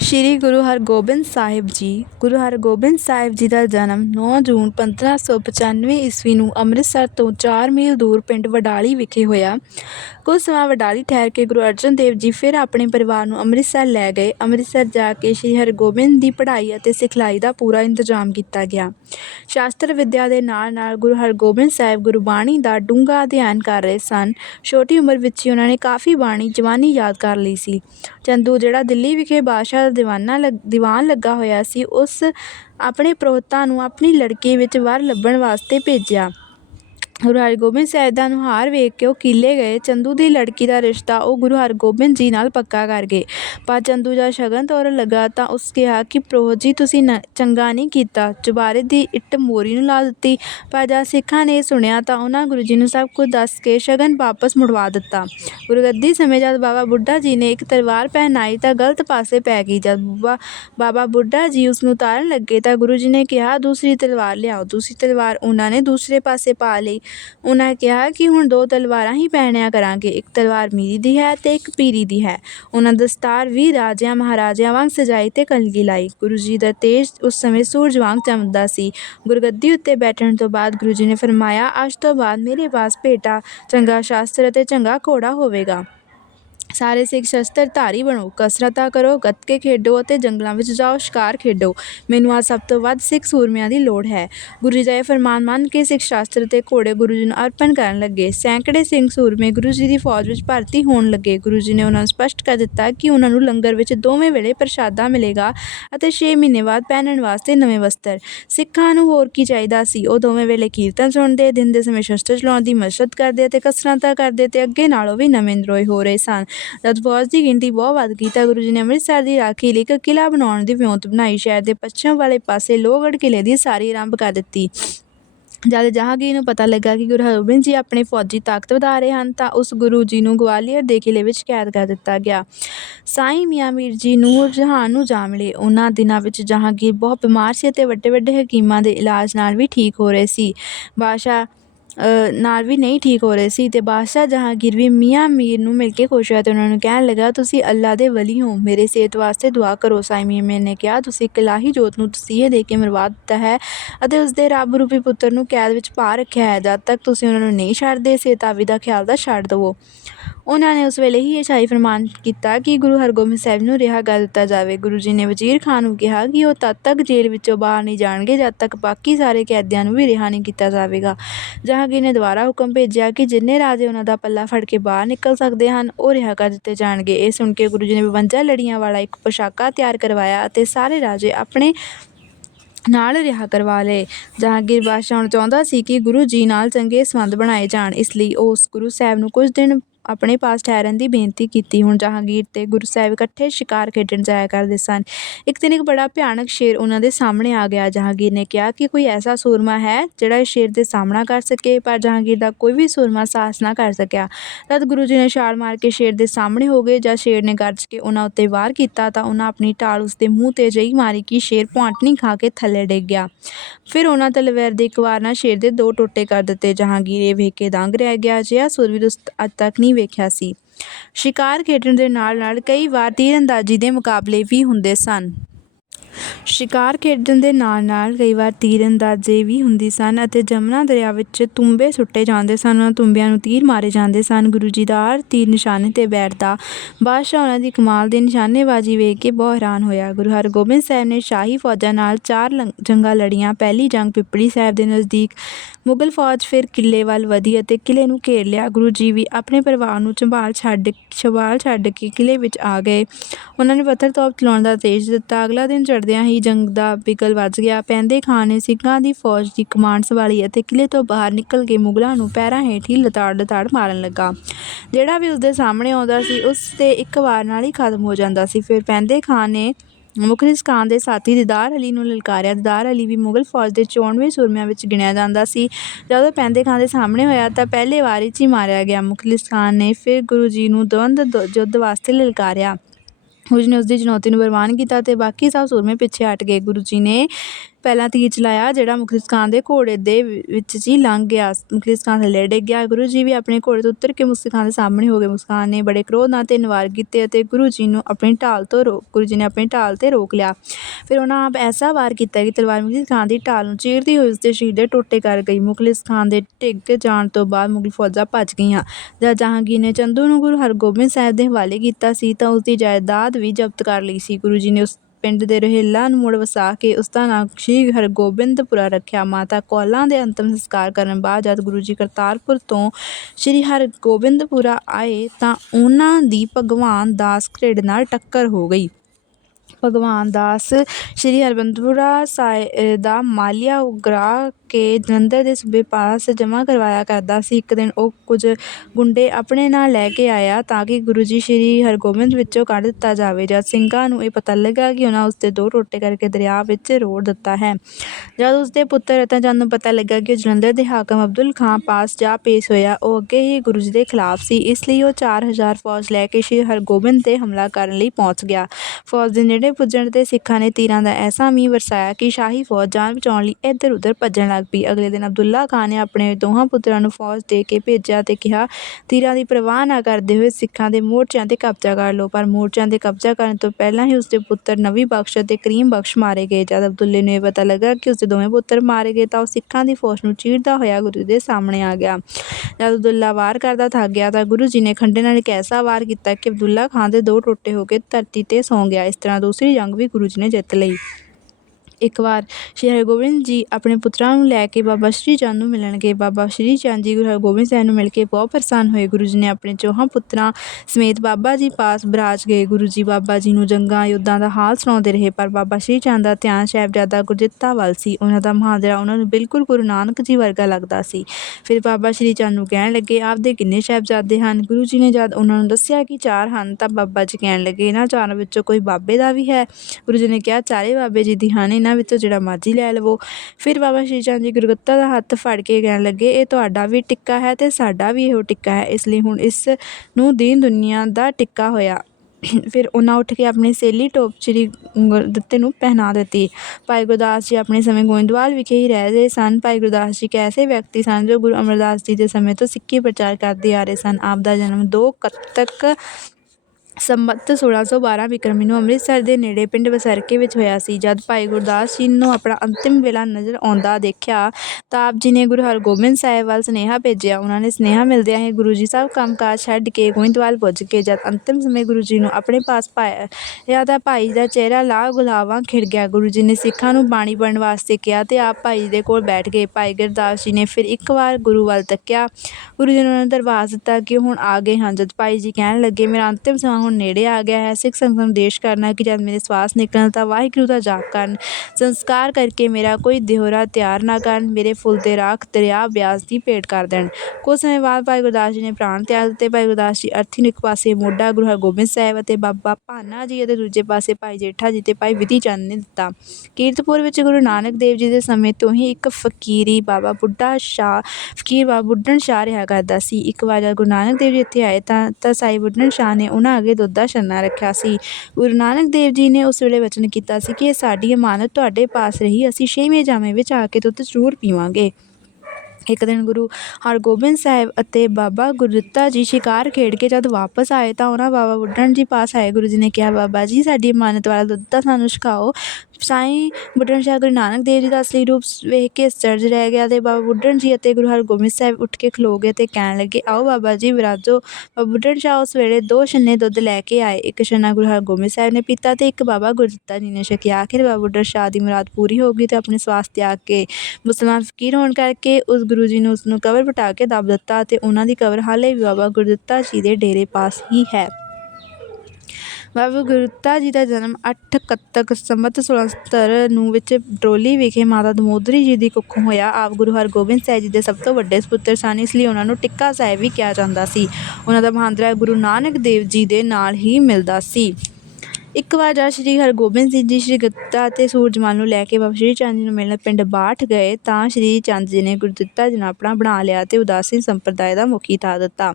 ਸ਼੍ਰੀ ਗੁਰੂ ਹਰਗੋਬਿੰਦ ਸਾਹਿਬ ਜੀ, ਗੁਰੂ ਹਰਗੋਬਿੰਦ ਸਾਹਿਬ ਜੀ ਦਾ ਜਨਮ ਨੌ ਜੂਨ 1595 ਈਸਵੀ ਨੂੰ ਅੰਮ੍ਰਿਤਸਰ ਤੋਂ ਚਾਰ ਮੀਲ ਦੂਰ ਪਿੰਡ ਵਡਾਲੀ ਵਿਖੇ ਹੋਇਆ। ਕੁਝ ਸਮਾਂ ਵਡਾਲੀ ਠਹਿਰ ਕੇ ਗੁਰੂ ਅਰਜਨ ਦੇਵ ਜੀ ਫਿਰ ਆਪਣੇ ਪਰਿਵਾਰ ਨੂੰ ਅੰਮ੍ਰਿਤਸਰ ਲੈ ਗਏ। ਅੰਮ੍ਰਿਤਸਰ ਜਾ ਕੇ ਸ਼੍ਰੀ ਹਰਗੋਬਿੰਦ ਦੀ ਪੜ੍ਹਾਈ ਅਤੇ ਸਿਖਲਾਈ ਦਾ ਪੂਰਾ ਇੰਤਜ਼ਾਮ ਕੀਤਾ ਗਿਆ। ਸ਼ਾਸਤਰ ਵਿੱਦਿਆ ਦੇ ਨਾਲ ਨਾਲ ਗੁਰੂ ਹਰਗੋਬਿੰਦ ਸਾਹਿਬ ਗੁਰਬਾਣੀ ਦਾ ਡੂੰਘਾ ਅਧਿਐਨ ਕਰ ਰਹੇ ਸਨ। ਛੋਟੀ ਉਮਰ ਵਿੱਚ ਹੀ ਉਹਨਾਂ ਨੇ ਕਾਫੀ ਬਾਣੀ ਜਵਾਨੀ ਯਾਦ ਕਰ ਲਈ ਸੀ। ਚੰਦੂ, ਜਿਹੜਾ ਦਿੱਲੀ ਵਿਖੇ ਬਾਦਸ਼ਾਹ ਦਾ ਦੀਵਾਨਾ ਲੱਗ, ਦੀਵਾਨ ਲੱਗਾ ਹੋਇਆ ਸੀ, ਉਸ ਆਪਣੇ ਪ੍ਰੋਹਤਾਂ ਨੂੰ ਆਪਣੀ ਲੜਕੀ ਵਿੱਚ ਵਰ ਲੱਭਣ ਵਾਸਤੇ ਭੇਜਿਆ। ਗੁਰੂ ਹਰਗੋਬਿੰਦ ਸਾਹਿਬ ਦਾ ਨੁਹਾਰ ਵੇਖ ਕੇ ਉਹ ਕਿਲੇ ਗਏ। ਚੰਦੂ ਦੀ ਲੜਕੀ ਦਾ ਰਿਸ਼ਤਾ ਉਹ ਗੁਰੂ ਹਰਗੋਬਿੰਦ ਜੀ ਨਾਲ ਪੱਕਾ ਕਰ ਗਏ। ਪਰ ਚੰਦੂ ਜਦ ਸ਼ਗਨ ਤੋਰਨ ਲੱਗਾ ਤਾਂ ਉਸ ਕਿਹਾ ਕਿ ਪ੍ਰੋਹਤ ਜੀ, ਤੁਸੀਂ ਨ, ਚੰਗਾ ਨਹੀਂ ਕੀਤਾ। ਚੁਬਾਰੇ ਦੀ ਇੱਟ ਮੋਰੀ ਨੂੰ ਲਾ ਦਿੱਤੀ। ਪਰ ਜਦ ਸਿੱਖਾਂ ਨੇ ਸੁਣਿਆ ਤਾਂ ਉਹਨਾਂ ਗੁਰੂ ਜੀ ਨੂੰ ਸਭ ਕੁਝ ਦੱਸ ਕੇ ਸ਼ਗਨ ਵਾਪਸ ਮੁੜਵਾ ਦਿੱਤਾ। ਗੁਰਗੱਦੀ ਸਮੇਂ ਜਦ ਬਾਬਾ ਬੁੱਢਾ ਜੀ ਨੇ ਇੱਕ ਤਲਵਾਰ ਪਹਿਨਾਈ ਤਾਂ ਗਲਤ ਪਾਸੇ ਪੈ ਗਈ। ਜਦ ਬਾਬਾ ਬਾਬਾ ਬੁੱਢਾ ਜੀ ਉਸ ਨੂੰ ਉਤਾਰਨ ਲੱਗੇ ਤਾਂ ਗੁਰੂ ਜੀ ਨੇ ਕਿਹਾ, ਦੂਸਰੀ ਤਲਵਾਰ ਲਿਆਓ। ਦੂਸਰੀ ਤਲਵਾਰ ਉਹਨਾਂ ਨੇ ਦੂਸਰੇ ਪਾਸੇ ਪਾ ਲਈ। ਉਹਨਾਂ ਕਿਹਾ ਕਿ ਹੁਣ ਦੋ ਤਲਵਾਰਾਂ ਹੀ ਪਹਿਨਿਆ ਕਰਾਂਗੇ, ਇੱਕ ਤਲਵਾਰ ਮੀਰੀ ਦੀ ਹੈ ਤੇ ਇੱਕ ਪੀਰੀ ਦੀ ਹੈ। ਉਹਨਾਂ ਦਸਤਾਰ ਵੀ ਰਾਜਿਆਂ ਮਹਾਰਾਜਿਆਂ ਵਾਂਗ ਸਜਾਈ ਤੇ ਕਲਗੀ ਲਾਈ। ਗੁਰੂ ਜੀ ਦਾ ਤੇਜ ਉਸ ਸਮੇਂ ਸੂਰਜ ਵਾਂਗ ਚਮਕਦਾ ਸੀ। ਗੁਰਗੱਦੀ ਉੱਤੇ ਬੈਠਣ ਤੋਂ ਬਾਅਦ ਗੁਰੂ ਜੀ ਨੇ ਫਰਮਾਇਆ, ਅੱਜ ਤੋਂ ਬਾਅਦ ਮੇਰੇ ਪਾਸ ਭੇਟਾ, ਚੰਗਾ ਸ਼ਾਸਤਰ ਅਤੇ ਚੰਗਾ ਘੋੜਾ ਹੋਵੇਗਾ। ਸਾਰੇ ਸਿੱਖ ਸ਼ਸਤਰ ਧਾਰੀ ਬਣੋ, ਕਸਰਤਾਂ ਕਰੋ, ਗੱਤਕੇ ਖੇਡੋ ਅਤੇ ਜੰਗਲਾਂ ਵਿੱਚ ਜਾਓ, ਸ਼ਿਕਾਰ ਖੇਡੋ। ਮੈਨੂੰ ਅੱਜ ਸਭ ਤੋਂ ਵੱਧ ਸਿੱਖ ਸੂਰਮਿਆਂ ਦੀ ਲੋੜ ਹੈ। ਗੁਰੂ ਜੀ ਦਾ ਇਹ ਫਰਮਾਨ ਮੰਨ ਕੇ ਸਿੱਖ ਸ਼ਾਸਤਰ ਅਤੇ ਘੋੜੇ ਗੁਰੂ ਜੀ ਨੂੰ ਅਰਪਣ ਕਰਨ ਲੱਗੇ। ਸੈਂਕੜੇ ਸਿੰਘ ਸੂਰਮੇ ਗੁਰੂ ਜੀ ਦੀ ਫੌਜ ਵਿੱਚ ਭਰਤੀ ਹੋਣ ਲੱਗੇ। ਗੁਰੂ ਜੀ ਨੇ ਉਹਨਾਂ ਨੂੰ ਸਪਸ਼ਟ ਕਰ ਦਿੱਤਾ ਕਿ ਉਹਨਾਂ ਨੂੰ ਲੰਗਰ ਵਿੱਚ ਦੋਵੇਂ ਵੇਲੇ ਪ੍ਰਸ਼ਾਦਾ ਮਿਲੇਗਾ ਅਤੇ 6 ਮਹੀਨੇ ਬਾਅਦ ਪਹਿਨਣ ਵਾਸਤੇ ਨਵੇਂ ਵਸਤਰ। ਸਿੱਖਾਂ ਨੂੰ ਹੋਰ ਕੀ ਚਾਹੀਦਾ ਸੀ? ਉਹ ਦੋਵੇਂ ਵੇਲੇ ਕੀਰਤਨ ਸੁਣਦੇ, ਦਿਨ ਦੇ ਸਮੇਂ ਸ਼ਸਤਰ ਚਲਾਉਣ ਦੀ ਮਸ਼ਕ ਕਰਦੇ ਅਤੇ ਕਸਰਤਾਂ ਕਰਦੇ ਤੇ ਅੱਗੇ ਨਾਲੋਂ ਵੀ ਨਵੇਂ ਨਰੋਏ ਹੋ ਰਹੇ ਸਨ। ਜਦ ਫੌਜ ਦੀ ਗਿਣਤੀ ਬਹੁਤ ਵੱਧ ਗਈ। ਤਾਂ ਗੁਰੂ ਜੀ ਨੇ ਅੰਮ੍ਰਿਤਸਰ ਦੀ ਰਾਖੀ ਲਈ ਇੱਕ ਕਿਲ੍ਹਾ ਬਣਾਉਣ ਦੀ ਵਿਉਂਤ ਬਣਾਈ। ਸ਼ਹਿਰ ਦੇ ਪੱਛਮ ਵਾਲੇ ਪਾਸੇ ਲੋਹਗੜ੍ਹ ਕਿਲ੍ਹੇ ਦੀ ਸਾਰੀ ਆਰੰਭ ਕਰ ਦਿੱਤੀ। ਜਦ ਜਹਾਂਗੀਰ ਨੂੰ ਪਤਾ ਲੱਗਾ ਕਿ ਗੁਰੂ ਹਰਗੋਬਿੰਦ ਜੀ ਆਪਣੇ ਫੌਜੀ ਤਾਕਤ ਵਧਾ ਰਹੇ ਹਨ, ਤਾਂ ਉਸ ਗੁਰੂ ਜੀ ਨੂੰ ਗਵਾਲੀਅਰ ਦੇ ਕਿਲ੍ਹੇ ਵਿੱਚ ਕੈਦ ਕਰ ਦਿੱਤਾ ਗਿਆ। ਸਾਈਂ ਮੀਆਂ ਮੀਰ ਜੀ ਨੂਰ ਜਹਾਨ ਨੂੰ ਜਾ ਮਿਲੇ। ਉਹਨਾਂ ਦਿਨਾਂ ਵਿੱਚ ਜਹਾਂਗੀਰ ਬਹੁਤ ਬਿਮਾਰ ਸੀ ਅਤੇ ਵੱਡੇ ਵੱਡੇ ਹਕੀਮਾਂ ਦੇ ਇਲਾਜ ਨਾਲ ਵੀ ਠੀਕ ਹੋ ਰਹੇ ਸੀ। ਬਾਦਸ਼ਾਹ ਨਾਲ ਵੀ ਨਹੀਂ ਠੀਕ ਹੋ ਰਹੇ ਸੀ ਅਤੇ ਬਾਦਸ਼ਾਹ ਜਹਾਂਗੀਰ ਵੀ ਮੀਆਂ ਮੀਰ ਨੂੰ ਮਿਲ ਕੇ ਖੁਸ਼ ਹੋਇਆ ਅਤੇ ਉਹਨਾਂ ਨੂੰ ਕਹਿਣ ਲੱਗਾ, ਤੁਸੀਂ ਅੱਲਾ ਦੇ ਵਲੀ ਹੋ। ਮੇਰੇ ਸਿਹਤ ਵਾਸਤੇ ਦੁਆ ਕਰੋ ਸਾਈ ਮੀਆਂ ਮੀਰ ਨੇ ਕਿਹਾ। ਤੁਸੀਂ ਇੱਕ ਲਾਹੀ ਜੋਤ ਨੂੰ ਤਸੀਹੇ ਦੇ ਕੇ ਮਰਵਾ ਦਿੱਤਾ ਹੈ ਅਤੇ ਉਸ ਦੇ ਰੱਬ ਰੂਪੀ ਪੁੱਤਰ ਨੂੰ ਕੈਦ ਵਿੱਚ ਪਾ ਰੱਖਿਆ ਹੈ। ਜਦ ਤੱਕ ਤੁਸੀਂ ਉਹਨਾਂ ਨੂੰ ਨਹੀਂ ਛੱਡਦੇ ਸੇਤਾਵੀ ਦਾ ਖਿਆਲ ਤਾਂ ਛੱਡ ਦੇਵੋ। ਉਹਨਾਂ ਨੇ ਉਸ ਵੇਲੇ ਹੀ ਇਹ ਸ਼ਾਹੀ ਫਰਮਾਨ ਕੀਤਾ ਕਿ ਗੁਰੂ ਹਰਗੋਬਿੰਦ ਸਾਹਿਬ ਨੂੰ ਰਿਹਾ ਕਰ ਦਿੱਤਾ ਜਾਵੇ। ਗੁਰੂ ਜੀ ਨੇ ਵਜ਼ੀਰ ਖਾਨ ਨੂੰ ਕਿਹਾ ਕਿ ਉਹ ਤਦ ਤੱਕ ਜੇਲ੍ਹ ਵਿੱਚੋਂ ਬਾਹਰ ਨਹੀਂ ਜਾਣਗੇ, ਜਦ ਤੱਕ ਬਾਕੀ ਸਾਰੇ ਕੈਦੀਆਂ ਨੂੰ ਵੀ ਰਿਹਾ ਨਹੀਂ ਕੀਤਾ ਜਾਵੇਗਾ। ਜਹਾਂ ਜਹਾਂਗੀਰ ਨੇ ਦੁਬਾਰਾ ਹੁਕਮ ਭੇਜਿਆ ਕਿ ਜਿੰਨੇ ਰਾਜੇ ਉਹਨਾਂ ਦਾ ਪੱਲਾ ਫੜ ਕੇ ਬਾਹਰ ਨਿਕਲ ਸਕਦੇ ਹਨ, ਉਹ ਰਿਹਾ ਕਰ ਦਿੱਤੇ ਜਾਣਗੇ। ਇਹ ਸੁਣ ਕੇ ਗੁਰੂ ਜੀ ਨੇ 52 ਲੜੀਆਂ ਵਾਲਾ ਇੱਕ ਪੋਸ਼ਾਕਾ ਤਿਆਰ ਕਰਵਾਇਆ ਅਤੇ ਸਾਰੇ ਰਾਜੇ ਆਪਣੇ ਨਾਲ ਰਿਹਾ ਕਰਵਾ ਲਏ। ਜਹਾਂਗੀਰ ਬਾਦਸ਼ਾਹ ਹੁਣ ਚਾਹੁੰਦਾ ਸੀ ਕਿ ਗੁਰੂ ਜੀ ਨਾਲ ਚੰਗੇ ਸੰਬੰਧ ਬਣਾਏ ਜਾਣ, ਇਸ ਲਈ ਉਹ ਉਸ ਗੁਰੂ ਸਾਹਿਬ ਨੂੰ ਕੁਝ ਦਿਨ ਆਪਣੇ ਪਾਸ ਠਹਿਰਨ ਦੀ ਬੇਨਤੀ ਕੀਤੀ। ਹੁਣ ਜਹਾਂਗੀਰ ਤੇ ਗੁਰੂ ਸਾਹਿਬ ਇਕੱਠੇ ਸ਼ਿਕਾਰ ਖੇਡਣ ਜਾਇਆ ਕਰਦੇ ਸਨ। ਇੱਕ ਦਿਨ ਇੱਕ ਬੜਾ ਭਿਆਨਕ ਸ਼ੇਰ ਉਹਨਾਂ ਦੇ ਸਾਹਮਣੇ ਆ ਗਿਆ। ਜਹਾਂਗੀਰ ਨੇ ਕਿਹਾ ਕਿ ਕੋਈ ਐਸਾ ਸੂਰਮਾ ਹੈ ਜਿਹੜਾ ਇਸ ਸ਼ੇਰ ਦੇ ਸਾਹਮਣਾ ਕਰ ਸਕੇ, ਪਰ ਜਹਾਂਗੀਰ ਦਾ ਕੋਈ ਵੀ ਸੂਰਮਾ ਸਾਹਸ ਨਾ ਕਰ ਸਕਿਆ। ਤਦ ਗੁਰੂ ਜੀ ਨੇ ਛਾਲ ਮਾਰ ਕੇ ਸ਼ੇਰ ਦੇ ਸਾਹਮਣੇ ਹੋ ਗਏ। ਜਦ ਸ਼ੇਰ ਨੇ ਗਰਜ ਕੇ ਉਹਨਾਂ ਉੱਤੇ ਵਾਰ ਕੀਤਾ ਤਾਂ ਉਹਨਾਂ ਆਪਣੀ ਢਾਲ ਉਸਦੇ ਮੂੰਹ ਤੇ ਜਈ ਮਾਰੀ ਕਿ ਸ਼ੇਰ ਪੁਆਂਟਣੀ ਖਾ ਕੇ ਥੱਲੇ ਡਿੱਗ ਗਿਆ। ਫਿਰ ਉਹਨਾਂ ਤਲਵਾਰ ਦੇ ਇੱਕ ਵਾਰ ਨਾਲ ਸ਼ੇਰ ਦੇ ਦੋ ਟੋਟੇ ਕਰ ਦਿੱਤੇ। ਜਹਾਂਗੀਰ ਇਹ ਵੇਖ ਕੇ ਦੰਗ ਰਹਿ ਗਿਆ। ਅਜਿਹਾ ਸੂਰਵੀਰ ਉਸ ਅੱਜ ਤੱਕ ਨਹੀਂ ਵੇਖਿਆ ਸੀ। ਸ਼ਿਕਾਰ ਖੇਡਣ ਦੇ ਨਾਲ ਨਾਲ ਕਈ ਵਾਰ ਤੀਰਅੰਦਾਜ਼ੀ ਦੇ ਮੁਕਾਬਲੇ ਵੀ ਹੁੰਦੇ ਸਨ। ਸ਼ਿਕਾਰ ਖੇਡਣ ਦੇ ਨਾਲ ਨਾਲ ਕਈ ਵਾਰ ਤੀਰਅੰਦਾਜ਼ੀ ਵੀ ਹੁੰਦੀ ਸਨ ਅਤੇ ਜਮਨਾ ਦਰਿਆ ਵਿੱਚ ਤੁੰਬੇ ਸੁੱਟੇ ਜਾਂਦੇ ਸਨ। ਉਹਨਾਂ ਤੁੰਬਿਆਂ ਨੂੰ ਤੀਰ ਮਾਰੇ ਜਾਂਦੇ ਸਨ। ਗੁਰੂ ਜੀ ਦਾ ਹਰ ਤੀਰ ਨਿਸ਼ਾਨੇ ਤੇ ਬੈਠਦਾ। ਬਾਦਸ਼ਾਹ ਉਹਨਾਂ ਦੀ ਕਮਾਲ ਦੀ ਨਿਸ਼ਾਨੇਬਾਜ਼ੀ ਵੇਖ ਕੇ ਬਹੁਤ ਹੈਰਾਨ ਹੋਇਆ। ਗੁਰੂ ਹਰਗੋਬਿੰਦ ਸਾਹਿਬ ਨੇ ਸ਼ਾਹੀ ਫੌਜਾਂ ਨਾਲ ਚਾਰ ਲੰਗ- ਜੰਗਾਂ ਲੜੀਆਂ। ਪਹਿਲੀ ਜੰਗ ਪਿੱਪਲੀ ਸਾਹਿਬ ਦੇ ਨਜ਼ਦੀਕ ਮੁਗਲ ਫੌਜ ਫਿਰ ਕਿਲੇ ਵੱਲ ਵਧੀ ਅਤੇ ਕਿਲੇ ਨੂੰ ਘੇਰ ਲਿਆ। ਗੁਰੂ ਜੀ ਵੀ ਆਪਣੇ ਪਰਿਵਾਰ ਨੂੰ ਸੰਭਾਲ ਛੱਡ ਸੰਭਾਲ ਛੱਡ ਕੇ ਕਿਲੇ ਵਿੱਚ ਆ ਗਏ। ਉਹਨਾਂ ਨੇ ਪੱਥਰ ਤੋਪ ਚਲਾਉਣ ਦਾ ਆਦੇਸ਼ ਦਿੱਤਾ। ਅਗਲਾ ਦਿਨ ਚੜ੍ਹਦਿਆਂ ਹੀ ਜੰਗ ਦਾ ਬਿਗਲ ਵੱਜ ਗਿਆ। ਪੈਂਦੇ ਖਾਨ ਨੇ ਸਿੱਖਾਂ ਦੀ ਫੌਜ ਦੀ ਕਮਾਂਡ ਸੰਭਾਲੀ ਅਤੇ ਕਿਲੇ ਤੋਂ ਬਾਹਰ ਨਿਕਲ ਕੇ ਮੁਗਲਾਂ ਨੂੰ ਪੈਰਾਂ ਹੇਠ ਹੀ ਲਤਾੜ ਲਤਾੜ ਮਾਰਨ ਲੱਗਾ। ਜਿਹੜਾ ਵੀ ਉਸਦੇ ਸਾਹਮਣੇ ਆਉਂਦਾ ਸੀ, ਉਸ ਤੇ ਇੱਕ ਵਾਰ ਨਾਲ ਹੀ ਖਤਮ ਹੋ ਜਾਂਦਾ ਸੀ। ਫਿਰ ਪੈਂਦੇ ਖਾਨ ਨੇ ਮੁਖਲਿਸ ਖਾਨ ਦੇ ਸਾਥੀ ਦੀਦਾਰ ਅਲੀ ਨੂੰ ਲਲਕਾਰਿਆ। ਦੀਦਾਰ ਅਲੀ ਵੀ ਮੁਗਲ ਫੌਜ ਦੇ 94 ਸੂਰਮਿਆਂ ਵਿੱਚ ਗਿਣਿਆ ਜਾਂਦਾ ਸੀ। ਜਦੋਂ ਪੈਂਦੇ ਖਾਨ ਦੇ ਸਾਹਮਣੇ ਹੋਇਆ ਤਾਂ ਪਹਿਲੇ ਵਾਰ 'ਚ ਹੀ ਮਾਰਿਆ ਗਿਆ। ਮੁਖਲਿਸ ਖਾਨ ਨੇ ਫਿਰ ਗੁਰੂ ਜੀ ਨੂੰ ਦਵੰਦ ਦ- ਯੁੱਧ ਵਾਸਤੇ ਲਲਕਾਰਿਆ। ਗੁਰੂ ਜੀ ਨੇ ਉਸ ਦੀ ਚੁਣੌਤੀ ਨੂੰ ਪ੍ਰਵਾਨ ਕੀਤਾ ਤੇ ਬਾਕੀ ਸਭ ਸੂਰਮੇ ਪਿੱਛੇ ਹਟ ਗਏ। ਗੁਰੂ ਜੀ ਨੇ ਪਹਿਲਾਂ ਤੀਰ ਚਲਾਇਆ, ਜਿਹੜਾ ਮੁਖਲਿਸ ਖਾਨ ਦੇ ਘੋੜੇ ਦੇ ਵਿੱਚ ਜੀ ਲੰਘ ਗਿਆ। ਮੁਖਲਿਸ ਖਾਨ ਥੱਲੇ ਡਿੱਗ ਗਿਆ। ਗੁਰੂ ਜੀ ਵੀ ਆਪਣੇ ਘੋੜੇ ਤੋਂ ਉਤਰ ਕੇ ਮੁਖਲਿਸ ਖਾਨ ਦੇ ਸਾਹਮਣੇ ਹੋ ਗਏ। ਮੁਖਲਿਸ ਖਾਨ ਨੇ ਬੜੇ ਕ੍ਰੋਧ ਨਾਲ ਤੇ ਨਿਵਾਰ ਕੀਤੇ ਅਤੇ ਗੁਰੂ ਜੀ ਨੂੰ ਆਪਣੀ ਢਾਲ ਤੋਂ ਰੋਕ ਗੁਰੂ ਜੀ ਨੇ ਆਪਣੀ ਢਾਲ ਤੇ ਰੋਕ ਲਿਆ। ਫਿਰ ਉਹਨਾਂ ਆਪ ਐਸਾ ਵਾਰ ਕੀਤਾ ਕਿ ਤਲਵਾਰ ਮੁਖਲਿਸ ਖਾਨ ਦੀ ਢਾਲ ਨੂੰ ਚੀਰਦੀ ਹੋਈ ਉਸਦੇ ਸਰੀਰ ਦੇ ਟੋਟੇ ਕਰ ਗਈ। ਮੁਖਲਿਸ ਖਾਨ ਦੇ ਡਿੱਗ ਜਾਣ ਤੋਂ ਬਾਅਦ ਮੁਗਲ ਫੌਜਾਂ ਭੱਜ ਗਈਆਂ। ਜਦ ਜਹਾਂਗੀਰ ਨੇ ਚੰਦੂ ਨੂੰ ਗੁਰੂ ਹਰਗੋਬਿੰਦ ਸਾਹਿਬ ਦੇ ਹਵਾਲੇ ਕੀਤਾ ਸੀ, ਤਾਂ ਉਸਦੀ ਜਾਇਦਾਦ ਵੀ ਜ਼ਬਤ ਕਰ ਲਈ ਸੀ। ਗੁਰੂ ਜੀ ਨੇ ਉਸ ਪਿੰਡ ਦੇ ਰੋਹਿਲਾ ਨੂੰ ਮੁੜ ਵਸਾ ਕੇ ਉਸਦਾ ਨਾਂ ਸ਼੍ਰੀ ਹਰਗੋਬਿੰਦਪੁਰਾ ਰੱਖਿਆ। ਮਾਤਾ ਕੌਲਾਂ ਦੇ ਅੰਤਮ ਸੰਸਕਾਰ ਕਰਨ ਬਾਅਦ ਜਦ ਗੁਰੂ ਜੀ ਕਰਤਾਰਪੁਰ ਤੋਂ ਸ਼੍ਰੀ ਹਰਗੋਬਿੰਦਪੁਰਾ ਆਏ ਤਾਂ ਉਹਨਾਂ ਦੀ ਭਗਵਾਨ ਦਾਸ ਘਰਿੜ ਨਾਲ ਟੱਕਰ ਹੋ ਗਈ। ਭਗਵਾਨ ਦਾਸ, ਸ਼੍ਰੀ ਹਰਬੰਦਪੁਰਾ ਸਾਹਿ ਦਾ ਮਾਲੀਆ ਉਗਰਾ ਕੇ ਜਲੰਧਰ ਦੇ ਸੂਬੇ ਪਾਸ ਜਮ੍ਹਾਂ ਕਰਵਾਇਆ ਕਰਦਾ ਸੀ। ਇੱਕ ਦਿਨ ਉਹ ਕੁਝ ਗੁੰਡੇ ਆਪਣੇ ਨਾਲ ਲੈ ਕੇ ਆਇਆ ਤਾਂ ਕਿ ਗੁਰੂ ਜੀ ਸ਼੍ਰੀ ਹਰਗੋਬਿੰਦ ਵਿੱਚੋਂ ਕੱਢ ਦਿੱਤਾ ਜਾਵੇ। ਜਦ ਸਿੰਘਾਂ ਨੂੰ ਇਹ ਪਤਾ ਲੱਗਾ ਕਿ ਉਹਨਾਂ ਉਸਦੇ ਦੋ ਟੋਟੇ ਕਰਕੇ ਦਰਿਆ ਵਿੱਚ ਰੋੜ ਦਿੱਤਾ ਹੈ। ਜਦ ਉਸਦੇ ਪੁੱਤਰ ਰਤਨ ਚੰਦ ਨੂੰ ਪਤਾ ਲੱਗਾ ਕਿ ਉਹ ਜਲੰਧਰ ਦੇ ਹਾਕਮ ਅਬਦੁਲ ਖਾਂ ਪਾਸ ਜਾ ਪੇਸ਼ ਹੋਇਆ, ਉਹ ਅੱਗੇ ਹੀ ਗੁਰੂ ਜੀ ਦੇ ਖਿਲਾਫ ਸੀ। ਇਸ ਲਈ ਉਹ 4000 ਫੌਜ ਲੈ ਕੇ ਸ਼੍ਰੀ ਹਰਗੋਬਿੰਦ 'ਤੇ ਹਮਲਾ ਕਰਨ ਲਈ ਪਹੁੰਚ ਗਿਆ। ਫੌਜ ਦੇ ਨੇੜੇ ਪੁੱਜਣ 'ਤੇ ਸਿੱਖਾਂ ਨੇ ਤੀਰਾਂ ਦਾ ਐਸਾ ਮੀਂਹ ਵਰਸਾਇਆ ਕਿ ਸ਼ਾਹੀ ਫੌਜ ਜਾਨ ਬਚਾਉਣ ਲਈ ਇੱਧਰ ਉੱਧਰ ਭੱਜਣ ਲੱਗ ਪਈ। ਅਗਲੇ ਦਿਨ ਅਬਦੁੱਲਾ ਖਾਨ ਨੇ ਆਪਣੇ ਦੋਹਾਂ ਪੁੱਤਰਾਂ ਨੂੰ ਫੌਜ ਦੇ ਕੇ ਭੇਜਿਆ ਤੇ ਕਿਹਾ, ਤੀਰਾਂ ਦੀ ਪਰਵਾਹ ਨਾ ਕਰਦੇ ਹੋਏ ਸਿੱਖਾਂ ਦੇ ਮੋਰਚਿਆਂ 'ਤੇ ਕਬਜ਼ਾ ਕਰ ਲਓ। ਪਰ ਮੋਰਚਿਆਂ 'ਤੇ ਕਬਜ਼ਾ ਕਰਨ ਤੋਂ ਪਹਿਲਾਂ ਹੀ ਉਸਦੇ ਪੁੱਤਰ ਨਵੀ ਬਖਸ਼ ਅਤੇ ਕਰੀਮ ਬਖਸ਼ ਮਾਰੇ ਗਏ। ਜਦ ਅਬਦੁੱਲੇ ਨੂੰ ਇਹ ਪਤਾ ਲੱਗਾ ਕਿ ਉਸਦੇ ਦੋਵੇਂ ਪੁੱਤਰ ਮਾਰੇ ਗਏ ਤਾਂ ਉਹ ਸਿੱਖਾਂ ਦੀ ਫੌਜ ਨੂੰ ਚੀਰਦਾ ਹੋਇਆ ਗੁਰੂ ਦੇ ਸਾਹਮਣੇ ਆ ਗਿਆ। ਜਦ ਅਬਦੁੱਲਾ ਵਾਰ ਕਰਦਾ ਥੱਕ ਗਿਆ ਤਾਂ ਗੁਰੂ ਜੀ ਨੇ ਖੰਡੇ ਨਾਲ ਇੱਕ ਐਸਾ ਵਾਰ ਕੀਤਾ ਕਿ ਅਬਦੁੱਲਾ ਖਾਨ ਦੇ ਦੋ ਟੋਟੇ ਹੋ ਕੇ ਧਰਤੀ 'ਤੇ ਸੌਂ ਗਿਆ। ਇਸ ਤਰ੍ਹਾਂ ਦੂਸਰੀ ਜੰਗ ਵੀ ਗੁਰੂ ਜੀ ਨੇ ਜਿੱਤ ਲਈ। ਇੱਕ ਵਾਰ ਸ਼੍ਰੀ ਹਰਗੋਬਿੰਦ ਜੀ ਆਪਣੇ ਪੁੱਤਰਾਂ ਨੂੰ ਲੈ ਕੇ ਬਾਬਾ ਸ਼੍ਰੀ ਚੰਦ ਨੂੰ ਮਿਲਣਗੇ। ਬਾਬਾ ਸ਼੍ਰੀ ਚੰਦ ਜੀ ਗੁਰੂ ਹਰਗੋਬਿੰਦ ਸਾਹਿਬ ਨੂੰ ਮਿਲ ਕੇ ਬਹੁਤ ਪ੍ਰਸੰਨ ਹੋਏ। ਗੁਰੂ ਜੀ ਨੇ ਆਪਣੇ ਚੌਹਾਂ ਪੁੱਤਰਾਂ ਸਮੇਤ ਬਾਬਾ ਜੀ ਪਾਸ ਬਰਾਜ ਗਏ। ਗੁਰੂ ਜੀ ਬਾਬਾ ਜੀ ਨੂੰ ਜੰਗਾਂ ਯੁੱਧਾਂ ਦਾ ਹਾਲ ਸੁਣਾਉਂਦੇ ਰਹੇ, ਪਰ ਬਾਬਾ ਸ਼੍ਰੀ ਚੰਦ ਦਾ ਧਿਆਨ ਸਾਹਿਬਜ਼ਾਦਾ ਗੁਰਦਿੱਤਾ ਵੱਲ ਸੀ। ਉਹਨਾਂ ਦਾ ਮਹਾਦਰਾ ਉਹਨਾਂ ਨੂੰ ਬਿਲਕੁਲ ਗੁਰੂ ਨਾਨਕ ਜੀ ਵਰਗਾ ਲੱਗਦਾ ਸੀ। ਫਿਰ ਬਾਬਾ ਸ਼੍ਰੀ ਚੰਦ ਨੂੰ ਕਹਿਣ ਲੱਗੇ, ਆਪਦੇ ਕਿੰਨੇ ਸਾਹਿਬਜ਼ਾਦੇ ਹਨ? ਗੁਰੂ ਜੀ ਨੇ ਜਦ ਉਹਨਾਂ ਨੂੰ ਦੱਸਿਆ ਕਿ ਚਾਰ ਹਨ, ਤਾਂ ਬਾਬਾ ਜੀ ਕਹਿਣ ਲੱਗੇ, ਇਹਨਾਂ ਚਾਰਾਂ ਵਿੱਚੋਂ ਕੋਈ ਬਾਬੇ ਦਾ ਵੀ ਹੈ? ਗੁਰੂ ਜੀ ਨੇ ਕਿਹਾ, ਚਾਰੇ ਬਾਬੇ ਜੀ ਦੀ ਹਨ ਇਹਨਾਂ ਵਿੱਚੋਂ ਜਿਹੜਾ ਮਰਜ਼ੀ ਲੈ ਲਵੋ। ਫਿਰ ਬਾਬਾ ਸ਼੍ਰੀ ਚੰਦ ਜੀ ਗੁਰਗੱਤਾ ਦਾ ਹੱਥ ਫੜ ਕੇ ਕਹਿਣ ਲੱਗੇ, ਇਹ ਤੁਹਾਡਾ ਵੀ ਟਿੱਕਾ ਹੈ ਤੇ ਸਾਡਾ ਵੀ ਇਹੋ ਟਿੱਕਾ ਹੈ। ਇਸ ਲਈ ਹੁਣ ਇਸ ਨੂੰ ਦੀਨ ਦੁਨੀਆ ਦਾ ਟਿੱਕਾ ਹੋਇਆ। ਫਿਰ ਉਹਨਾਂ ਉੱਠ ਕੇ ਆਪਣੀ ਸੇਲੀ ਟੋਪ ਸ਼੍ਰੀ ਗੁਰਦਿੱਤੇ ਨੂੰ ਪਹਿਨਾ ਦਿੱਤੀ। ਭਾਈ ਗੁਰਦਾਸ ਜੀ ਆਪਣੇ ਸਮੇਂ ਗੋਇੰਦਵਾਲ ਵਿਖੇ ਹੀ ਰਹਿ ਰਹੇ ਸਨ। ਭਾਈ ਗੁਰਦਾਸ ਜੀ ਇੱਕ ਐਸੇ ਵਿਅਕਤੀ ਸਨ ਜੋ ਗੁਰੂ ਅਮਰਦਾਸ ਜੀ ਦੇ ਸਮੇਂ ਤੋਂ ਸਿੱਖੀ ਪ੍ਰਚਾਰ ਕਰਦੇ ਆ ਰਹੇ ਸਨ। ਆਪ ਦਾ ਜਨਮ 2 ਕੱਤਕ ਸੰਮਤ 1612 ਵਿਕਰਮੀ ਨੂੰ ਅੰਮ੍ਰਿਤਸਰ ਦੇ ਨੇੜੇ ਪਿੰਡ ਬਸਰਕੇ ਵਿੱਚ ਹੋਇਆ ਸੀ, ਜਦ ਭਾਈ ਗੁਰਦਾਸ ਜੀ ਨੂੰ ਆਪਣਾ ਅੰਤਿਮ ਵੇਲਾ ਨਜ਼ਰ ਆਉਂਦਾ ਦੇਖਿਆ, ਤਾਂ ਆਪ ਜੀ ਨੇ ਗੁਰੂ ਹਰਗੋਬਿੰਦ ਸਾਹਿਬ ਵੱਲ ਸੁਨੇਹਾ ਭੇਜਿਆ। ਉਹਨਾਂ ਨੇ ਸੁਨੇਹਾ ਮਿਲਦਿਆਂ ਹੀ ਗੁਰੂ ਜੀ ਸਭ ਕੰਮਕਾਜ ਛੱਡ ਕੇ ਗੋਇੰਦਵਾਲ ਪੁੱਜ ਕੇ, ਜਦ ਅੰਤਿਮ ਸਮੇਂ ਗੁਰੂ ਜੀ ਨੂੰ ਆਪਣੇ ਪਾਸ ਪਾਇਆ ਤਾਂ ਭਾਈ ਦਾ ਚਿਹਰਾ ਲਾਲ ਗੁਲਾਵਾਂ ਖਿੜ ਗਿਆ। ਗੁਰੂ ਜੀ ਨੇ ਸਿੱਖਾਂ ਨੂੰ ਬਾਣੀ ਪੜ੍ਹਨ ਵਾਸਤੇ ਕਿਹਾ ਤੇ ਆਪ ਭਾਈ ਜੀ ਦੇ ਕੋਲ ਬੈਠ ਗਏ। ਭਾਈ ਗੁਰਦਾਸ ਜੀ ਨੇ ਫਿਰ ਇੱਕ ਵਾਰ ਗੁਰੂ ਵੱਲ ਤੱਕਿਆ। ਗੁਰੂ ਜੀ ਨੇ ਉਹਨਾਂ ਨੂੰ ਦਰਵਾਜ਼ ਦਿੱਤਾ ਕਿ ਹੁਣ ਆ ਗਏ ਹਨ ਜਦ ਭਾਈ ਜੀ ਕਹਿਣ ਲੱਗੇ, ਮੇਰਾ ਅੰਤਿਮ ਸਮਾਂ ਹੁਣ ਨੇੜੇ ਆ ਗਿਆ ਹੈ। ਸਿੱਖ ਸੰਗਤ ਨੂੰ ਦੇਸ਼ ਕਰਨਾ ਕਿ ਜਦ ਮੇਰੇ ਸਵਾਸ ਨਿਕਲਣ ਤਾਂ ਵਾਹਿਗੁਰੂ ਦਾ ਜਾਪ ਕਰਨ। ਸੰਸਕਾਰ ਕਰਕੇ ਮੇਰਾ ਕੋਈ ਦਿਹਰਾ ਤਿਆਰ ਨਾ ਕਰਨ। ਮੇਰੇ ਫੁੱਲ ਤੇ ਰਾਖ, ਦਰਿਆ, ਬਿਆਸ ਦੀ ਭੇਟ ਕਰ ਦੇਣ। ਕੁਝ ਸਮੇਂ ਬਾਅਦ ਭਾਈ ਗੁਰਦਾਸ ਜੀ ਨੇ ਪ੍ਰਾਣ ਤਿਆਗ ਦਿੱਤੇ। ਭਾਈ ਗੁਰਦਾਸ ਜੀ ਅਰਥੀ ਨੂੰ ਇੱਕ ਪਾਸੇ ਮੋਢਾ ਗੁਰੂ ਹਰਗੋਬਿੰਦ ਸਾਹਿਬ ਅਤੇ ਬਾਬਾ ਭਾਨਾ ਜੀ ਅਤੇ ਦੂਜੇ ਪਾਸੇ ਭਾਈ ਜੇਠਾ ਜੀ ਤੇ ਭਾਈ ਵਿਧੀ ਚੰਦ ਨੇ ਦਿੱਤਾ। ਕੀਰਤਪੁਰ ਵਿੱਚ ਗੁਰੂ ਨਾਨਕ ਦੇਵ ਜੀ ਦੇ ਸਮੇਂ ਤੋਂ ਹੀ ਇੱਕ ਫਕੀਰੀ ਬਾਬਾ ਬੁੱਢਾ ਸ਼ਾਹ, ਫਕੀਰ ਬਾਬਾ ਬੁੱਢਣ ਸ਼ਾਹ ਰਿਹਾ ਕਰਦਾ ਸੀ। ਇੱਕ ਵਾਰ ਜਦ ਗੁਰੂ ਨਾਨਕ ਦੇਵ ਜੀ ਇੱਥੇ ਆਏ ਤਾਂ ਤਾਂ ਸਾਈ ਬੁੱਢਣ ਸ਼ਾਹ ਨੇ ਉਹਨਾਂ ਅੱਗੇ ਦੁੱਧ ਦਾ ਛੰਨਾ ਰੱਖਿਆ ਸੀ। ਗੁਰੂ ਨਾਨਕ ਦੇਵ ਜੀ ਨੇ ਉਸ ਵੇਲੇ ਵਚਨ ਕੀਤਾ ਸੀ ਕਿ ਇਹ ਸਾਡੀ ਅਮਾਨਤ ਤੁਹਾਡੇ ਪਾਸ ਰਹੀ, ਅਸੀਂ ਛੇਵੇਂ ਜਾਮੇ ਵਿੱਚ ਆ ਕੇ ਦੁੱਧ ਜ਼ਰੂਰ ਪੀਵਾਂਗੇ। ਇੱਕ ਦਿਨ ਗੁਰੂ ਹਰਗੋਬਿੰਦ ਸਾਹਿਬ ਅਤੇ ਬਾਬਾ ਗੁਰਦਿੱਤਾ ਜੀ ਸ਼ਿਕਾਰ ਖੇਡ ਕੇ ਜਦ ਵਾਪਸ ਆਏ ਤਾਂ ਉਹਨਾਂ ਬਾਬਾ ਬੁੱਢਣ ਜੀ ਪਾਸ ਆਏ। ਗੁਰੂ ਜੀ ਨੇ ਕਿਹਾ, ਬਾਬਾ ਜੀ, ਸਾਡੀ ਅਮਾਨਤ ਵਾਲਾ ਦੁੱਧ ਤਾਂ ਸਾਨੂੰ ਛਕਾਓ ਸਾਈਂ ਬੁੱਢਣ ਸ਼ਾਹ ਗੁਰੂ ਨਾਨਕ ਦੇਵ ਜੀ ਦਾ ਅਸਲੀ ਰੂਪ ਵੇਖ ਕੇ ਅਚਰਜ ਰਹਿ ਗਿਆ ਅਤੇ ਬਾਬਾ ਬੁੱਢਣ ਜੀ ਅਤੇ ਗੁਰੂ ਹਰਗੋਬਿੰਦ ਸਾਹਿਬ ਉੱਠ ਕੇ ਖਲੋ ਗਏ ਤੇ ਕਹਿਣ ਲੱਗੇ, ਆਓ ਬਾਬਾ ਜੀ ਵਿਰਾਜੋ ਬਾਬਾ ਬੁੱਢਣ ਸ਼ਾਹ ਉਸ ਵੇਲੇ ਦੋ ਛੰਨੇ ਦੁੱਧ ਲੈ ਕੇ ਆਏ। ਇੱਕ ਛੰਨਾ ਗੁਰੂ ਹਰਗੋਬਿੰਦ ਸਾਹਿਬ ਨੇ ਪੀਤਾ ਤੇ ਇੱਕ ਬਾਬਾ ਗੁਰਦਿੱਤਾ ਜੀ ਨੇ ਛਕਿਆ। ਆਖਿਰ ਬਾਬਾ ਬੁੱਢਣ ਸ਼ਾਹ ਦੀ ਮੁਰਾਦ ਪੂਰੀ ਹੋ ਗਈ ਤੇ ਆਪਣੇ ਸਵਾਸ ਤਿਆਗ ਕੇ ਮੁਸਲਮਾਨ ਫਕੀਰ ਹੋਣ ਕਰਕੇ ਉਸ ਗੁਰੂ ਜੀ ਨੇ ਉਸ ਨੂੰ ਕਬਰ ਪਟਾ ਕੇ ਦੱਬ ਦਿੱਤਾ ਅਤੇ ਉਹਨਾਂ ਦੀ ਕਬਰ ਹਾਲੇ ਵੀ ਬਾਬਾ ਗੁਰਦਿੱਤਾ ਜੀ ਦੇ ਡੇਰੇ ਪਾਸ ਹੀ ਹੈ। ਬਾਬਾ ਗੁਰਦਿੱਤਾ ਜੀ ਦਾ ਜਨਮ 8 ਕੱਤਕ ਸੰਮਤ 1670 ਨੂੰ ਵਿੱਚ ਡਰੋਲੀ ਵਿਖੇ ਮਾਤਾ ਦਮੋਦਰੀ ਜੀ ਦੀ ਕੁੱਖੋਂ ਹੋਇਆ। ਆਪ ਗੁਰੂ ਹਰਗੋਬਿੰਦ ਸਾਹਿਬ ਜੀ ਦੇ ਸਭ ਤੋਂ ਵੱਡੇ ਸਪੁੱਤਰ ਸਨ, ਇਸ ਲਈ ਉਹਨਾਂ ਨੂੰ ਟਿੱਕਾ ਸਾਹਿਬ ਵੀ ਕਿਹਾ ਜਾਂਦਾ ਸੀ। ਉਹਨਾਂ ਦਾ ਮਹਾਂਦਰਾ ਗੁਰੂ ਨਾਨਕ ਦੇਵ ਜੀ ਦੇ ਨਾਲ ਹੀ ਮਿਲਦਾ ਸੀ। ਇੱਕ ਵਾਰ ਜਦ ਸ਼੍ਰੀ ਹਰਗੋਬਿੰਦ ਸਿੰਘ ਜੀ, ਸ਼੍ਰੀ ਗੱਤਾ ਅਤੇ ਸੂਰਜਮਲ ਨੂੰ ਲੈ ਕੇ ਬਾਬਾ ਸ਼੍ਰੀ ਚੰਦ ਜੀ ਨੂੰ ਮਿਲਣ ਪਿੰਡ ਬਾਠ ਗਏ, ਤਾਂ ਸ਼੍ਰੀ ਚੰਦ ਜੀ ਨੇ ਗੁਰਦਿੱਤਾ ਜੀ ਨੂੰ ਆਪਣਾ ਬਣਾ ਲਿਆ ਅਤੇ ਉਦਾਸੀ ਸੰਪਰਦਾਇ ਦਾ ਮੁਖੀ ਥਾ ਦਿੱਤਾ।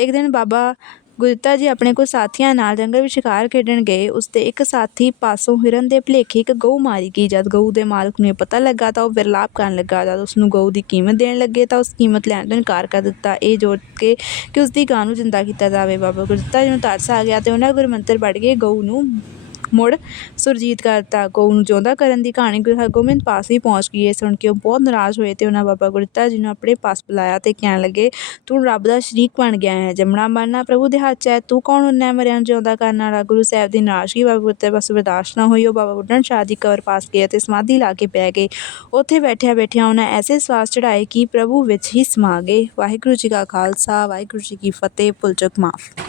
ਇੱਕ ਦਿਨ ਬਾਬਾ ਗੁਰਦਿੱਤਾ ਜੀ ਆਪਣੇ ਕੁਝ ਸਾਥੀਆਂ ਨਾਲ ਜੰਗਲ ਵਿੱਚ ਸ਼ਿਕਾਰ ਖੇਡਣ ਗਏ। ਉਸ ਦੇ ਇੱਕ ਸਾਥੀ ਪਾਸੋਂ ਹਿਰਨ ਦੇ ਭੁਲੇਖੇ ਇੱਕ ਗਊ ਮਾਰੀ ਗਈ। ਜਦ ਗਊ ਦੇ ਮਾਲਕ ਨੂੰ ਇਹ ਪਤਾ ਲੱਗਾ ਤਾਂ ਉਹ ਵਿਰਲਾਪ ਕਰਨ ਲੱਗਾ। ਜਦ ਉਸ ਨੂੰ ਗਊ ਦੀ ਕੀਮਤ ਦੇਣ ਲੱਗੇ ਤਾਂ ਉਸ ਕੀਮਤ ਲੈਣ ਤੋਂ ਇਨਕਾਰ ਕਰ ਦਿੱਤਾ। ਇਹ ਜੋੜ ਕੇ ਕਿ ਉਸ ਦੀ ਗਾਂ ਨੂੰ ਜਿੰਦਾ ਕੀਤਾ ਜਾਵੇ। ਬਾਬਾ ਗੁਰਦਿੱਤਾ ਜੀ ਨੂੰ ਤਰਸ ਆ ਗਿਆ ਤੇ ਉਹਨਾਂ ਗੁਰਮੰਤਰ ਪੜ੍ਹ ਕੇ ਗਊ ਨੂੰ ਮੁੜ ਸੁਰਜੀਤ ਕਰ ਦਿੱਤਾ ਨੂੰ ਜਿਉਂਦਾ ਕਰਨ ਦੀ ਕਹਾਣੀ ਗੁਰੂ ਹਰਗੋਬਿੰਦ ਪਾਸ ਵੀ ਪਹੁੰਚ ਗਈ ਇਹ ਸੁਣ ਕੇ ਉਹ ਬਹੁਤ ਨਾਰਾਜ਼ ਹੋਏ ਤੇ ਉਹਨਾਂ ਬਾਬਾ ਗੁਰਦਿੱਤਾ ਜੀ ਨੂੰ ਆਪਣੇ ਪਾਸ ਬੁਲਾਇਆ ਤੇ ਕਹਿਣ ਲੱਗੇ, ਤੂੰ ਰੱਬ ਦਾ ਸ਼ਰੀਕ ਬਣ ਗਿਆ ਹੈ। ਜੰਮਣਾ ਮਰਨਾ ਪ੍ਰਭੂ ਦੇ ਹੱਥ 'ਚ ਹੈ। ਤੂੰ ਕੌਣ ਹੁੰਨਾ ਹੈ ਨੂੰ ਜਿਉਂਦਾ ਕਰਨ ਵਾਲਾ? ਗੁਰੂ ਸਾਹਿਬ ਦੀ ਨਾਰਾਜ਼ਗੀ ਬਾਬਾ ਗੁਰਦਿੱਤਾ ਪਾਸ ਬਰਦਾਸ਼ਤ ਨਾ ਹੋਈ। ਉਹ ਬਾਬਾ ਬੁੱਢਣ ਸ਼ਾਹ ਦੀ ਕਬਰ ਪਾਸ ਗਏ ਅਤੇ ਸਮਾਧੀ ਲਾ ਕੇ ਬਹਿ ਗਏ। ਉੱਥੇ ਬੈਠਿਆਂ ਬੈਠਿਆਂ ਉਹਨਾਂ ਐਸੇ ਸਵਾਸ ਚੜਾਏ ਕਿ ਪ੍ਰਭੂ ਵਿੱਚ ਹੀ ਸਮਾ ਗਏ। ਵਾਹਿਗੁਰੂ ਜੀ ਕਾ ਖਾਲਸਾ, ਵਾਹਿਗੁਰੂ ਜੀ ਕੀ ਫਤਿਹ। ਭੁੱਲ ਚੁੱਕ ਮਾਫ।